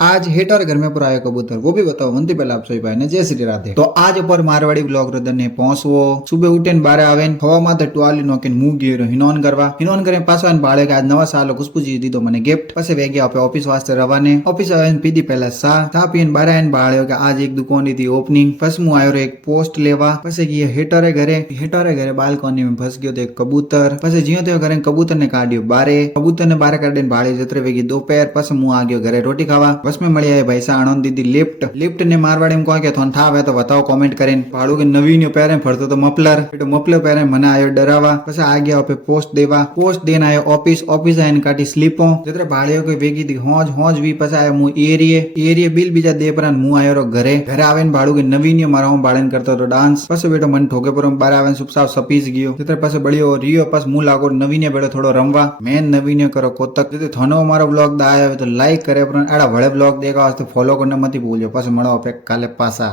आज हेटर घर में पुरायो कबूतर वो भी बताओ मनती पहला आप सोई भाई ने जय श्री राधे। तो आज पर मारवाड़ी ब्लॉग रदन ने पहुंचवो सुबह उठीने बारे आवेन हवा माथे टुवाली नोकीन मुं गयो हिनोन करे पाछो आने बाळे के आज नवा साल खुशबुजी दीदो मने गिफ्ट पछे वेगी आपे ऑफिस वास्ते रवाने ऑफिस आवेन पीधी पहला चा पीने बारे आने बाळ्यो के आज एक दुकान थी ओपनिंग पछ मु आयो रे एक पोस्ट लेवा पछे गयो हेटरे घरे बालकोनी में फंस गयो तो एक कबूतर पछे जियो त्यो घरे कबूतर ने काढ्यो कबूतर ने बारे काढीने बाळे जतरे वेगी दोपहर पछे मु आ गयो घरे रोटी खावा बस में मળી भाई सा आनंद दीदी लिफ्ट ने मारवाड़ी में कहो के थोन था तो बताओ कमेंट करें भाड़ू के नवीन पहरे फरतो तो मफलर पहरे मने आयो डरावा पछे आ गया पे पोस्ट देन आयो ऑफिस आइन काटी स्लीपो जतरे भाड़ियो के वेगी थी होज वी पछे आयो मु एरिये बिल बीजा दे पर मु आयो रो घरे आवेन भाड़ू के नवीन मारा बाळन करतो तो डांस पछे बेटो मन ठोके पर बार आवेन सुपसाव सपीस गयो जतरे पछे बळियो रियो पछ मु लागो नवीन बेटो थोड़ो रमवा मेन नवीन करो कोतक जते थनो मारो ब्लॉग दाया तो लाइक करे पर आड़ा वळे ब्लॉग देखा वास्ते फॉलो करने मत भूलियो पास मळो पे काले पासा।